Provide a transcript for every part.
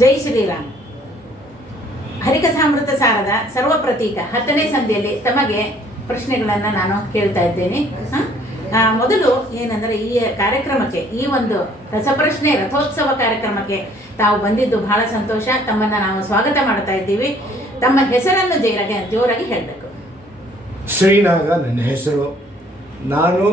ಜೈ ಶ್ರೀರಾಮ್ ಹರಿಕಥಾಮೃತ ಸಾರದ ಸರ್ವ ಪ್ರತೀಕ ಹತ್ತನೇ ಸಂಧಿಯಲ್ಲಿ ತಮಗೆ ಪ್ರಶ್ನೆಗಳನ್ನು ನಾನು ಕೇಳ್ತಾ ಇದ್ದೇನೆ? ಮೊದಲು ಏನಂದ್ರೆ ಈ ಕಾರ್ಯಕ್ರಮಕ್ಕೆ, ಈ ಒಂದು ರಸಪ್ರಶ್ನೆ ರಥೋತ್ಸವ ಕಾರ್ಯಕ್ರಮಕ್ಕೆ ತಾವು ಬಂದಿದ್ದು ಬಹಳ ಸಂತೋಷ. ತಮ್ಮನ್ನ ನಾವು ಸ್ವಾಗತ ಮಾಡ್ತಾ ಇದ್ದೀವಿ. ತಮ್ಮ ಹೆಸರನ್ನು ಜೋರಾಗಿ ಜೋರಾಗಿ ಹೇಳಬೇಕು. ಶ್ರೀನಾಗ ನನ್ನ ಹೆಸರು. ನಾನು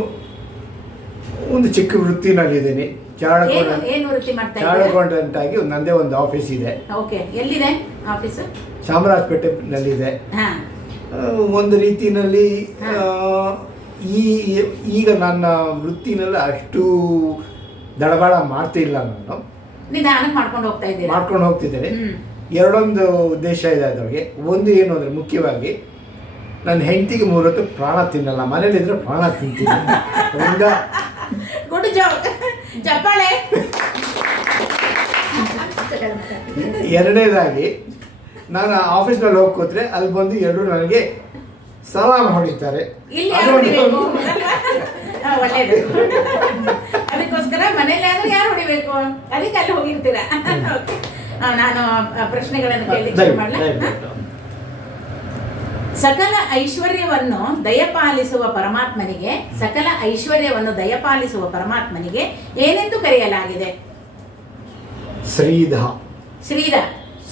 ಒಂದು ಚಿಕ್ಕ ವೃತ್ತಿನಲ್ಲಿದ್ದೀನಿ. ಏನು ಚಾಳಕೊಂಡ ಏನು ವೃತ್ತಿ ಮಾಡ್ತಾ ಇದ್ದೀರಾ? ಚಾಳಕೊಂಡಂಟಾಗಿ ನಂದೇ ಒಂದು ಆಫೀಸ್ ಇದೆ. ಓಕೆ ಎಲ್ಲಿದೆ ಇದೆ ಚಾಮರಾಜಪೇಟೆನಲ್ಲಿದೆ. ಹಾ. ಆ, ಒಂದು ರೀತಿನಲ್ಲಿ ಆ, ಈ ಈಗ ನನ್ನ ವೃತ್ತಿನಲ್ಲಿ ಅಷ್ಟು ದಡಬಾಳ ಮಾಡ್ತಿಲ್ಲ ನಾನು. ನಿಧಾನಕ್ಕೆ ಮಾಡ್ಕೊಂಡು ಹೋಗ್ತಾ ಇದ್ದೀನಿ ಮಾಡ್ಕೊಂಡು ಹೋಗ್ತಿದ್ದೇನೆ. ಹ್ಮ್. ಎರಡೊಂದು ಉದ್ದೇಶ ಇದೆ ಅದ್ರಿಗೆ ಒಂದು ಏನು ಅಂದರೆ ಮುಖ್ಯವಾಗಿ ನನ್ನ ಹೆಂಡತಿಗೆ ಮೂರೊತ್ತು ಪ್ರಾಣ ತಿನ್ನಲ್ಲ. ಮನೇಲಿದ್ರೆ ಪ್ರಾಣ ತಿಂತೀನಿ. Good job. ಚಪ್ಪಾಳೆ. ಎರಡನೇದಾಗಿ ನಾನು ಆಫೀಸ್ನಲ್ಲಿ ಹೋಗಿ ಕೂತ್ರೆ ಅಲ್ಲಿ ಬಂದು ಎಲ್ಲರೂ ನನಗೆ ಸಲಾಮ್ ಹೊಡಿತಾರೆ ಅದಕ್ಕೋಸ್ಕರ ಮನೇಲಿ ಆದ್ರೆ ಯಾರು ಹೊಡಿಬೇಕು? ಅದಕ್ಕೆ ಅಲ್ಲಿ ಹೋಗಿರ್ತೀರಾ? ನಾನು ಪ್ರಶ್ನೆಗಳನ್ನು ಕೇಳಿ ಮಾಡ್ಲಾ? ಸಕಲ ಐಶ್ವರ್ಯವನ್ನು ದಯಪಾಲಿಸುವ ಪರಮಾತ್ಮನಿಗೆ ಸಕಲ ಐಶ್ವರ್ಯವನ್ನು ದಯಪಾಲಿಸುವ ಪರಮಾತ್ಮನಿಗೆ ಏನೆಂದು ಕರೆಯಲಾಗಿದೆ? ಶ್ರೀಧ. ಶ್ರೀಧ.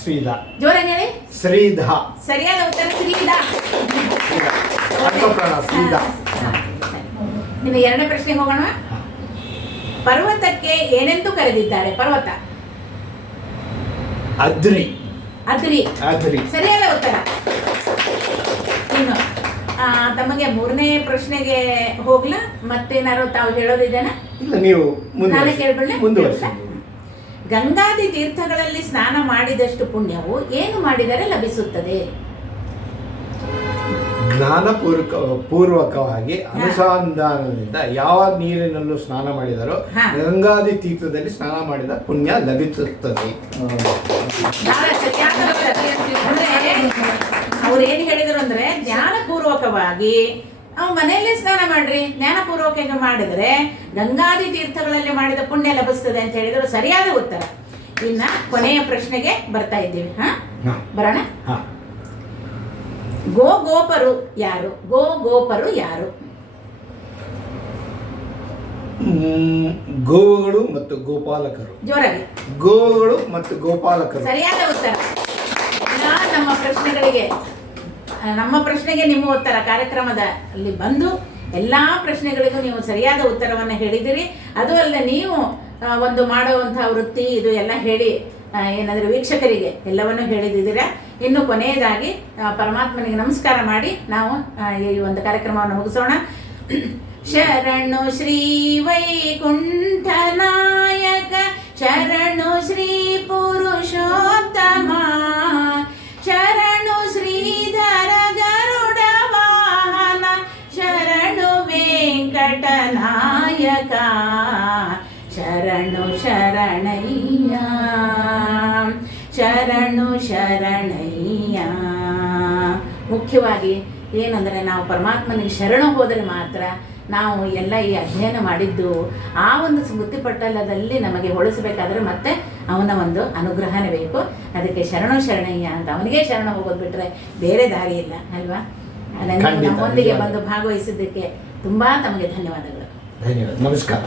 ಶ್ರೀಧ. ಜೋರಾಗಿ ಹೇಳಿ. ಶ್ರೀಧ. ಸರಿಯಾದ ಉತ್ತರ ಶ್ರೀಧ. ಹಾ, ಎರಡನೇ ಪ್ರಶ್ನೆಗೆ ಹೋಗೋಣ. ಪರ್ವತಕ್ಕೆ ಏನೆಂದು ಕರೆದಿದ್ದಾರೆ? ಪರ್ವತ. ಅದ್ರಿ. ಅದ್ರಿ. ಅದ್ರಿ. ಸರಿಯಾದ ಉತ್ತರ. ತಮಗೆ ಮೂರನೇ ಪ್ರಶ್ನೆಗೆ ಹೋಗ್ಲಾ ಮತ್ತೇನಾದ್ರು ತಾವು ಹೇಳೋದಿದೆನಾ? ಇಲ್ಲ ನೀವು ನಾನೇ ಕೇಳ್ಬಿಡ್ಲೆ? ಮುಂದುವರಿಸಿ. ಗಂಗಾದಿ ತೀರ್ಥಗಳಲ್ಲಿ ಸ್ನಾನ ಮಾಡಿದಷ್ಟು ಪುಣ್ಯವು ಏನು ಮಾಡಿದರೆ ಲಭಿಸುತ್ತದೆ? ಜ್ಞಾನಪೂರ್ವಕ ಪೂರ್ವಕವಾಗಿ ಅನುಸಂಧಾನದಿಂದ ಯಾವ ನೀರಿನಲ್ಲೂ ಸ್ನಾನ ಮಾಡಿದರೋ ಹಾ. ಗಂಗಾದಿ ತೀರ್ಥದಲ್ಲಿ ಸ್ನಾನ ಮಾಡಿದ ಪುಣ್ಯ ಲಭಿಸುತ್ತದೆ ಬಹಳ ಸರಿಯಾದ ಉತ್ತರ. ಅಂದ್ರೆ ಅವ್ರು ಏನ್ ಹೇಳಿದ್ರು ಅಂದ್ರೆ ಜ್ಞಾನಪೂರ್ವಕವಾಗಿ ನಾವು ಮನೆಯಲ್ಲೇ ಸ್ನಾನ ಮಾಡ್ರಿ ಜ್ಞಾನಪೂರ್ವಕವಾಗಿ ಮಾಡಿದ್ರೆ ಗಂಗಾದಿ ತೀರ್ಥಗಳಲ್ಲಿ ಮಾಡಿದ ಪುಣ್ಯ ಲಭಿಸ್ತದೆ ಅಂತ ಹೇಳಿದ್ರು ಸರಿಯಾದ ಉತ್ತರ. ಇನ್ನ ಕೊನೆಯ ಪ್ರಶ್ನೆಗೆ ಬರ್ತಾ ಇದ್ದೀವಿ. ಹಾ. ಬರೋಣ? ಹಾ. ಗೋ ಗೋಪರು ಯಾರು? ಗೋ ಗೋಪರು ಯಾರು ಗೋಗಳು ಮತ್ತು ಗೋಪಾಲಕರು. ಜೋರಾಗಿ. ಗೋಗಳು ಮತ್ತು ಗೋಪಾಲಕರು. ಸರಿಯಾದ ಉತ್ತರ. ನಮ್ಮ ಪ್ರಶ್ನೆಗಳಿಗೆ ನಮ್ಮ ಪ್ರಶ್ನೆಗೆ ನಿಮ್ಮ ಉತ್ತರ ಕಾರ್ಯಕ್ರಮದ ಅಲ್ಲಿ ಬಂದು ಎಲ್ಲ ಪ್ರಶ್ನೆಗಳಿಗೂ ನೀವು ಸರಿಯಾದ ಉತ್ತರವನ್ನು ಹೇಳಿದಿರಿ. ಅದು ಅಲ್ಲದೆ ನೀವು ಒಂದು ಮಾಡುವಂಥ ವೃತ್ತಿ, ಇದು ಎಲ್ಲ ಹೇಳಿ ಏನಾದರೂ ವೀಕ್ಷಕರಿಗೆ ಎಲ್ಲವನ್ನು ಹೇಳಿದಿದ್ದೀರಾ. ಇನ್ನು ಕೊನೆಯದಾಗಿ ಪರಮಾತ್ಮನಿಗೆ ನಮಸ್ಕಾರ ಮಾಡಿ ನಾವು ಈ ಒಂದು ಕಾರ್ಯಕ್ರಮವನ್ನು ಮುಗಿಸೋಣ. ಶರಣು ಶ್ರೀ ವೈಕುಂಠನಾಯಕ ಶರಣು ಶ್ರೀ ಪುರುಷೋತ್ತಮ ಶರಣಯ್ಯ. ಶರಣು ಶರಣಯ್ಯ. ಮುಖ್ಯವಾಗಿ ಏನಂದರೆ ನಾವು ಪರಮಾತ್ಮನಿಗೆ ಶರಣು ಹೋದರೆ ಮಾತ್ರ ನಾವು ಎಲ್ಲ ಈ ಅಧ್ಯಯನ ಮಾಡಿದ್ದು ಆ ಒಂದು ಸ್ಮೃತಿ ಪಟ್ಟಲದಲ್ಲಿ ನಮಗೆ ಹೊಳಿಸಬೇಕಾದ್ರೆ ಮತ್ತೆ ಅವನ ಒಂದು ಅನುಗ್ರಹನೇ ಬೇಕು. ಅದಕ್ಕೆ ಶರಣು ಶರಣಯ್ಯ ಅಂತ ಅವನಿಗೆ ಶರಣ ಹೋಗೋದು ಬಿಟ್ರೆ ಬೇರೆ ದಾರಿ ಇಲ್ಲ ಅಲ್ವಾ? ನಮ್ಮೊಂದಿಗೆ ಬಂದು ಭಾಗವಹಿಸಿದ್ದಕ್ಕೆ ತುಂಬಾ ತಮಗೆ ಧನ್ಯವಾದಗಳು. ಧನ್ಯವಾದ ನಮಸ್ಕಾರ.